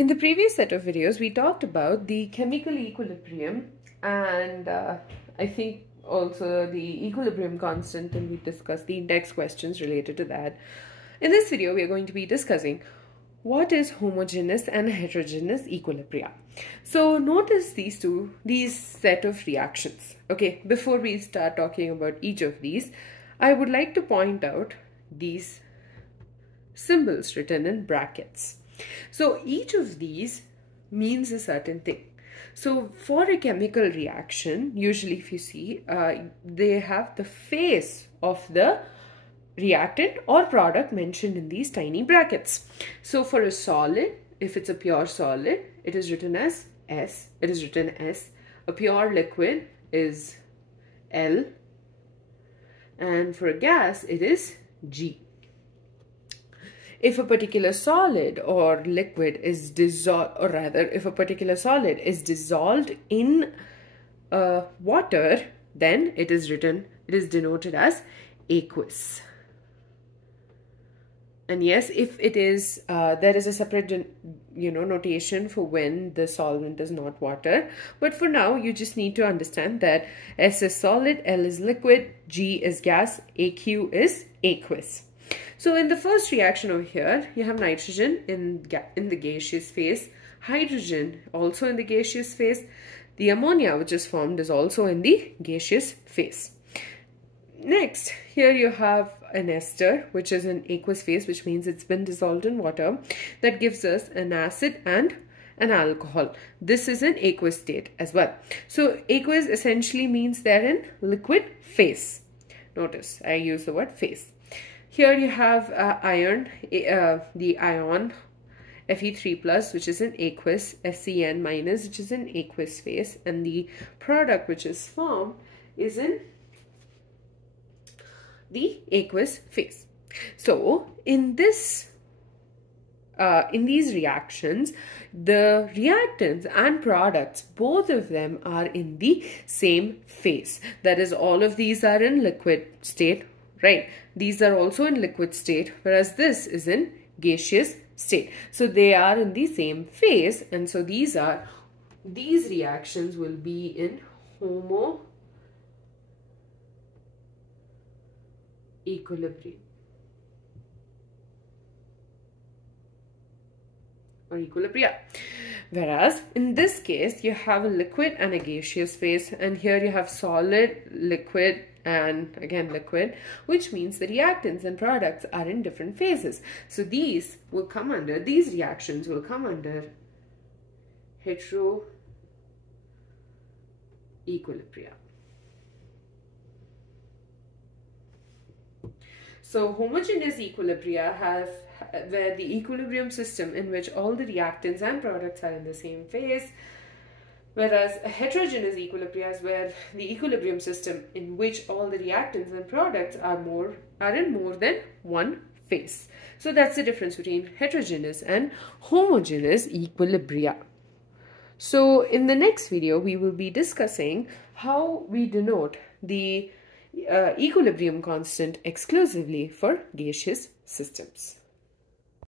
In the previous set of videos, we talked about the chemical equilibrium and I think also the equilibrium constant, and we discussed the index questions related to that. In this video, we are going to be discussing what is homogeneous and heterogeneous equilibria. So notice these set of reactions. Okay, before we start talking about each of these, I would like to point out these symbols written in brackets. So each of these means a certain thing. So for a chemical reaction, usually if you see, they have the phase of the reactant or product mentioned in these tiny brackets. So for a solid, if it's a pure solid, it is written as S. It is written S. A pure liquid is L. And for a gas, it is G. If a particular solid or liquid is dissolved, or rather, if a particular solid is dissolved in water, then it is denoted as aqueous. And yes, if it is, there is a separate, notation for when the solvent is not water. But for now, you just need to understand that S is solid, L is liquid, G is gas, AQ is aqueous. So in the first reaction over here, you have nitrogen in the gaseous phase, hydrogen also in the gaseous phase. The ammonia which is formed is also in the gaseous phase. Next, here you have an ester which is in aqueous phase, which means it's been dissolved in water. That gives us an acid and an alcohol. This is in aqueous state as well. So aqueous essentially means they're in liquid phase. Notice I use the word phase. Here you have iron, the ion Fe3+, which is in aqueous, Cn-, which is in aqueous phase, and the product which is formed is in the aqueous phase. So in these reactions, the reactants and products, both of them are in the same phase. That is, all of these are in liquid state, right? These are also in liquid state, whereas this is in gaseous state. So they are in the same phase, and so these reactions will be in equilibrium or equilibria. Whereas in this case, you have a liquid and a gaseous phase, and here you have solid, liquid, and again liquid, which means the reactants and products are in different phases. So these reactions will come under heteroequilibria. So homogeneous equilibria where the equilibrium system in which all the reactants and products are in the same phase, whereas a heterogeneous equilibria is where the equilibrium system in which all the reactants and products are in more than one phase. So that's the difference between heterogeneous and homogeneous equilibria. So in the next video, we will be discussing how we denote the equilibrium constant exclusively for gaseous systems.